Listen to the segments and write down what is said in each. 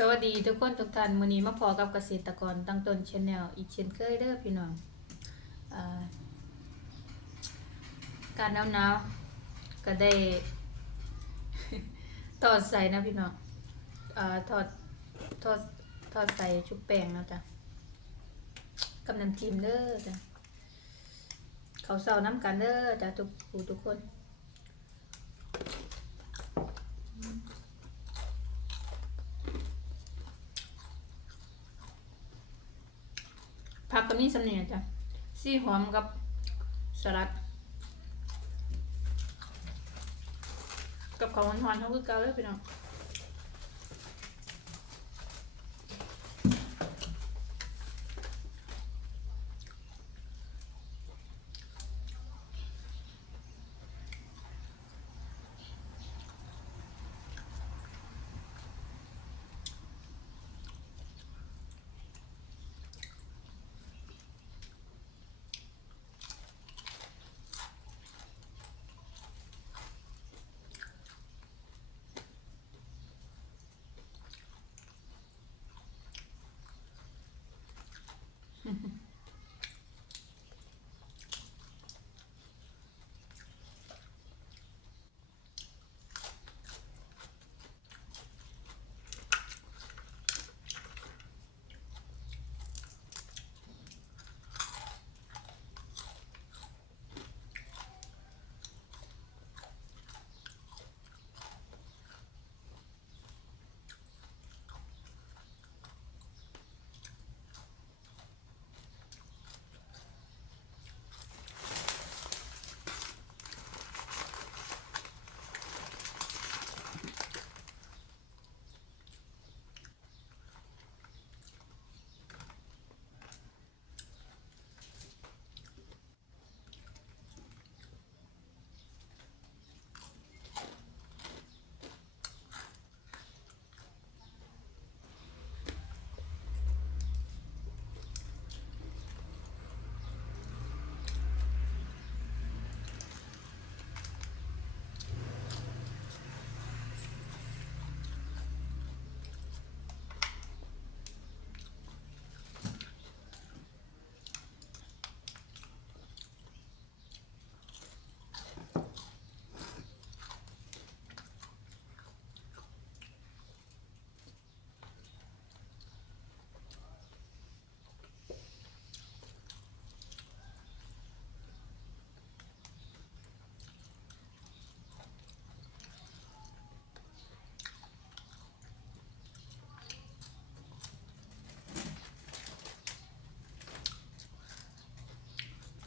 สวัสดีทุกคนทุกท่านมื้อนี้มาพอกับเกษตรกรตั้งต้น Channel อีกเช่นเคยเด้อพี่น้องอ่าการหนาวๆก็ได้ทอดใส่นะพี่น้องทอดทอดใส่ชุบแป้งนะจ๊ะกับน้ำจิ้มเด้อจ้ะข้าวเช้าน้ำกันเด้อจ้ะทุกคนผักก็มีสำเนียงจ้ะซี่หอมกับสลัดกับข้าวหวานๆเท่าคือเก่าเลยพี่น้อง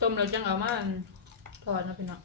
ต้มแล้วจังเอามาทอดนะพี่น้อง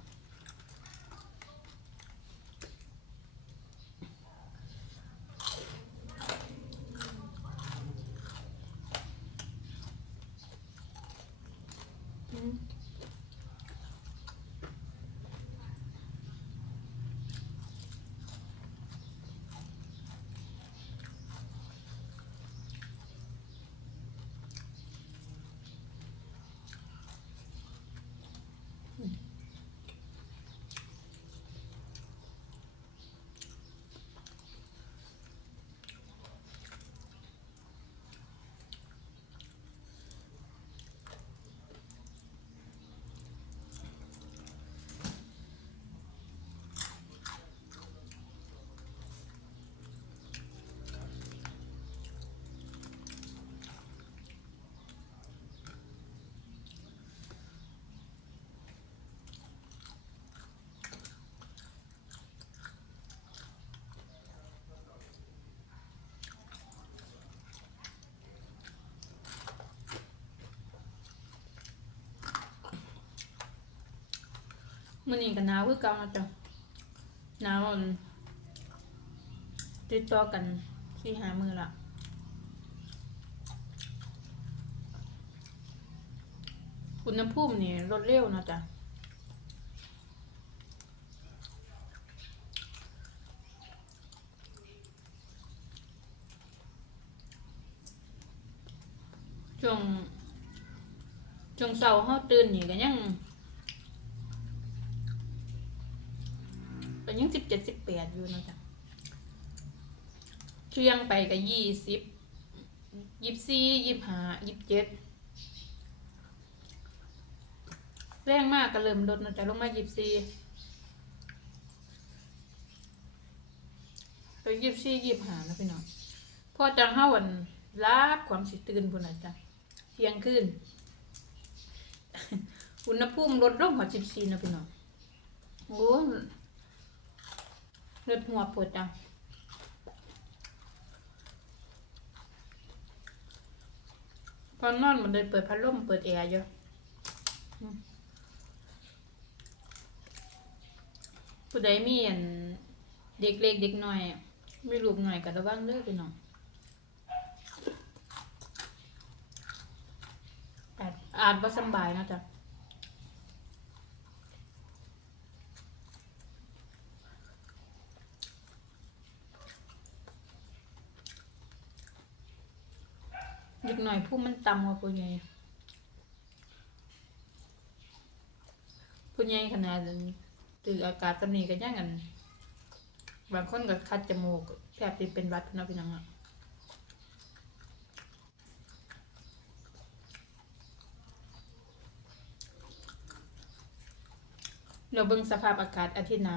มื้อนี้ก็หนาวคือเก่านะจ๊ะหนาวติดต่อกัน4-5 มื้อละอุณหภูมินี่ลดเร็วนะจ๊ะช่วงเช้าเฮาตื่นนี่ก็ยัง17-18อยู่นะจ๊ะ เที่ยงไปก็20 24 25 27แรงมากก็เริ่มลดนะจ๊ะลงมา24ไป24 25นะพี่น้องพอจะเฮาวันรับความสิตื่นพุ่นน่ะจ๊ะเที่ยงคืนอุณหภูมิลดลงกว่า14นะพี่น้องโอ้เลือดหัวปวดจ้ะตอนนอนมันเลยเปิดพัดลมเปิดแอร์อยู่ผู้ใดมีอันเด็กเล็กเด็กน้อยไม่ลูกหน่อยก็ระวังเด้อพี่น้องอาจบ่สบายนะจ๊ะเด็กหน่อยผู้มันต่ำกว่าผู้ใหญ่ผู้ใหญ่ขนาดตื่นอากาศตำนี้ก็ยังกันบางคนก็คัดจมูกแทบจะเป็นหวัดนะพี่น้องเราเบิ่งสภาพอากาศอาทิตย์น้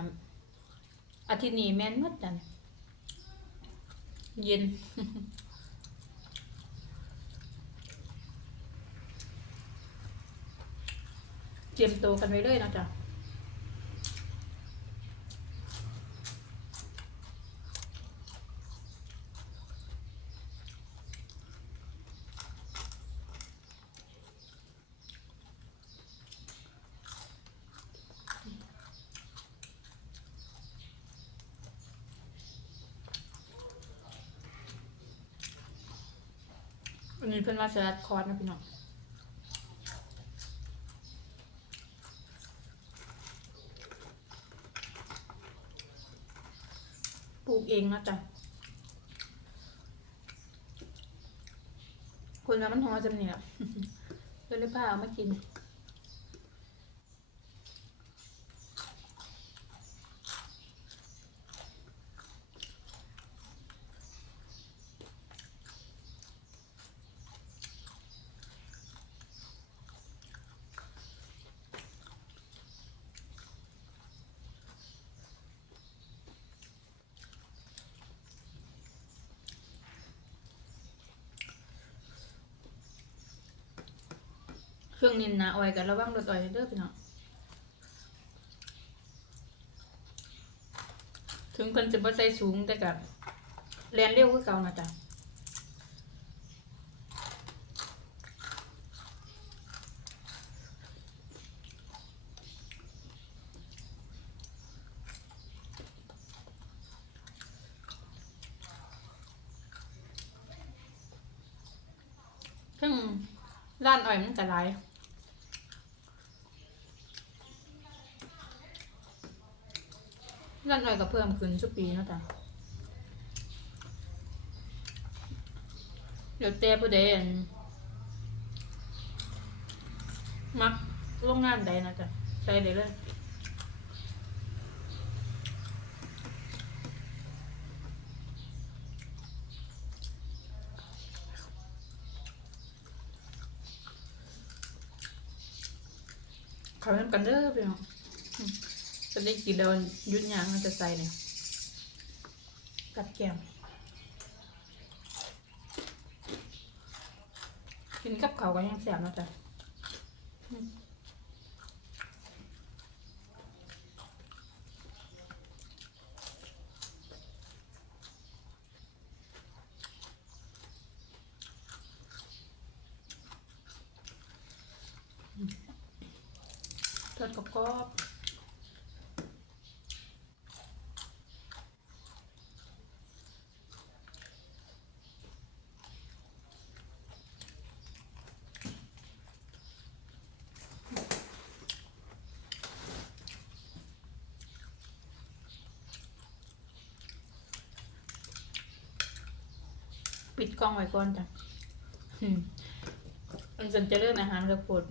ำอาทิตย์นี้แม่นหมดจันเย็น เตรียมตัวกันไว้เลยนะจ๊ะวันนี้เพิ่นว่าจะรัดคอร์สนะพี่น้องปลูกเองนะจ๊ะคนว่ามันหอมจำเนี่ยเลยพาเอามากินเครื่องนินนะอ้อยกันระวังรถอ้อยเด้อพี่น้องถึงเพิ่นจะบ่ใส่สูงแต่กับแล่นเร็วคือเก่านะจ๊ะซึ่งร้านอ้อยมันก็หลายร้านอ้อยก็เพิ่มขึ้นทุกปีนะจ๊ะเดี๋ยวแต่ผู้ใดมักโรงงานใดนะจ๊ะใส่ได้เลยเขาทำกันเด้อพี่น้องจะได้กินแล้วยุดยางมันจะใส่เนี่ยกับแกมกินกับเขาวก็ยังแสบนะจ๊ะทอดกรอบปิดกล้องไว้ก่อนจ้ะมันจะเริ่มอาหารกับปวด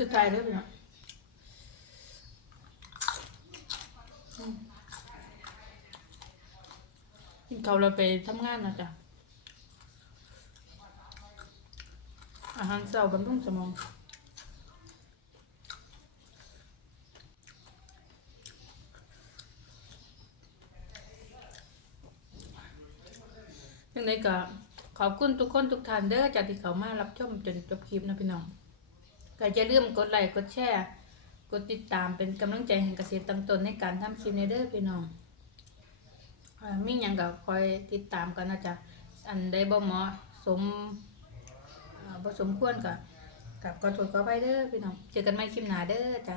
สุดท้ายเด้อพี่น้องกินข้าวเราไปทำงานนะจ๊ะอาหารเช้าบำรุงสมองยังไงก็ขอบคุณทุกคนทุกท่านเด้อจากที่เขามารับชมจนจบคลิปนะพี่น้องก็อย่าลืมกดไลค์กดแชร์กดติดตามเป็นกำลังใจให้เกษตรตั้งตนในการทำคลิปในเด้อพี่น้องมิ่งยังก็คอยติดตามกันนะจ๊ะอันใดบ่เหมาะสมบ่สมควรก็กับขอโทษขออภัยเด้อพี่น้องเจอกันใหม่คลิปหน้าเด้อจ้ะ